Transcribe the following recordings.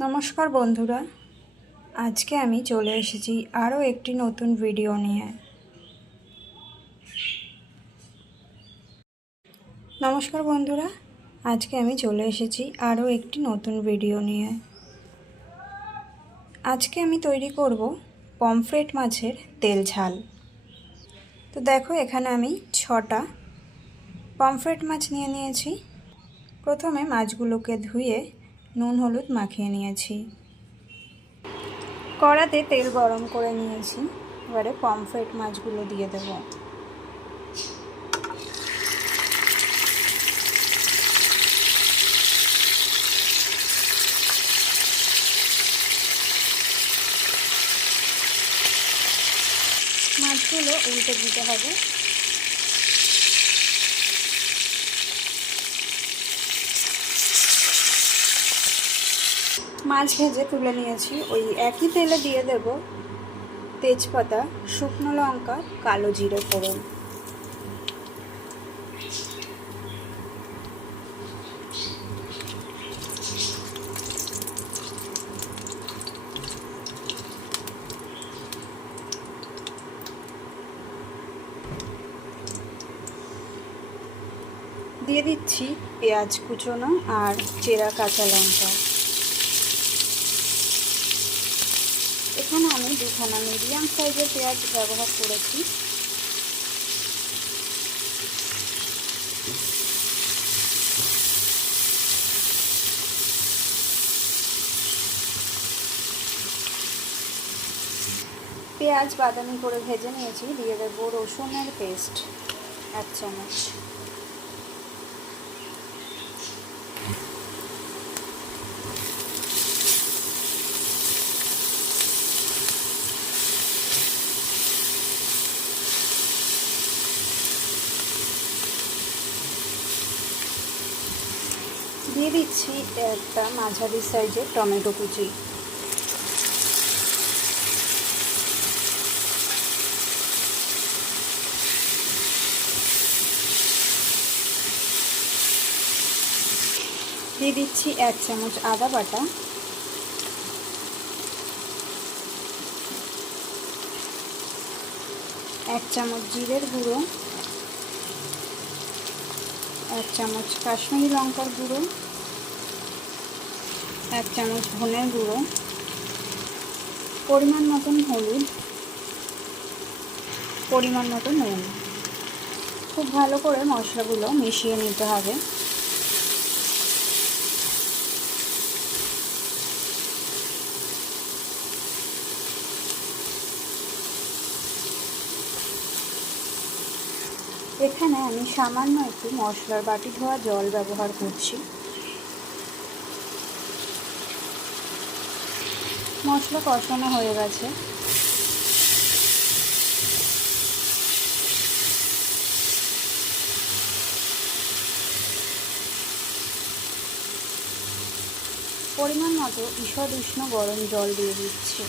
নমস্কার বন্ধুরা, আজকে আমি চলে এসেছি আরও একটি নতুন ভিডিও নিয়ে। নমস্কার বন্ধুরা, আজকে আমি চলে এসেছি আরও একটি নতুন ভিডিও নিয়ে। আজকে আমি তৈরি করব পমফ্রেট মাছের তেল ঝাল। তো দেখো, এখানে আমি ছটা পমফ্রেট মাছ নিয়ে নিয়েছি। প্রথমে মাছগুলোকে ধুয়ে নুন, হলুদ মাখিয়ে নিয়েছি। কড়াতে তেল গরম করে নিয়েছি। এবারে পমফ্রেট মাছগুলো দিয়ে দেব। মাছগুলো উল্টে দিতে হবে। মাছ ভেজে তুলে নিয়েছি, ওই একই তেলে দিয়ে দেব তেজপাতা, শুকনো লঙ্কা, কালো জিরে ফোড়ন। দিয়ে দিচ্ছি পেঁয়াজ কুচোনো আর চেরা কাঁচা লঙ্কা। এখানে আমি দুখানা মিডিয়াম সাইজের পেঁয়াজ ব্যবহার করেছি। পেঁয়াজ বাদামি করে ভেজে নিয়েছি, দিয়ে দেবো রসুনের পেস্ট এক চামচ। দিয়ে দিচ্ছি একটা মাঝারি সাইজের টমেটো কুচি। দিয়ে দিচ্ছি এক চামচ আদা বাটা। এক চামচ জিরের গুঁড়ো। এক চামচ কাশ্মীরি লঙ্কার গুঁড়ো। এক চামচ ধনের গুঁড়ো, পরিমাণ মতন হলুদ, পরিমাণ মতো নুন। খুব ভালো করে মশলাগুলো মিশিয়ে নিতে হবে। এখানে আমি সামান্য একটু মশলার বাটি ধোয়া জল ব্যবহার করছি। মশলা কষানো হয়ে গেছে। পরিমাণ মতো ঈষদ উষ্ণ গরম জল দিয়ে দিচ্ছি।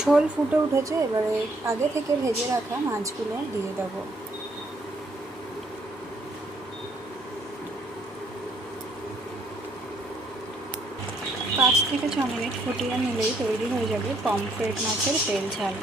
ঝোল ফুটে উঠেছে, এবারে আগে থেকে ভেজে রাখা মাছগুলো দিয়ে দেব। পাঁচ থেকে ছ মিনিট ফুটিয়ে নিলেই তৈরি হয়ে যাবে পমফ্রেট মাছের তেল ঝাল।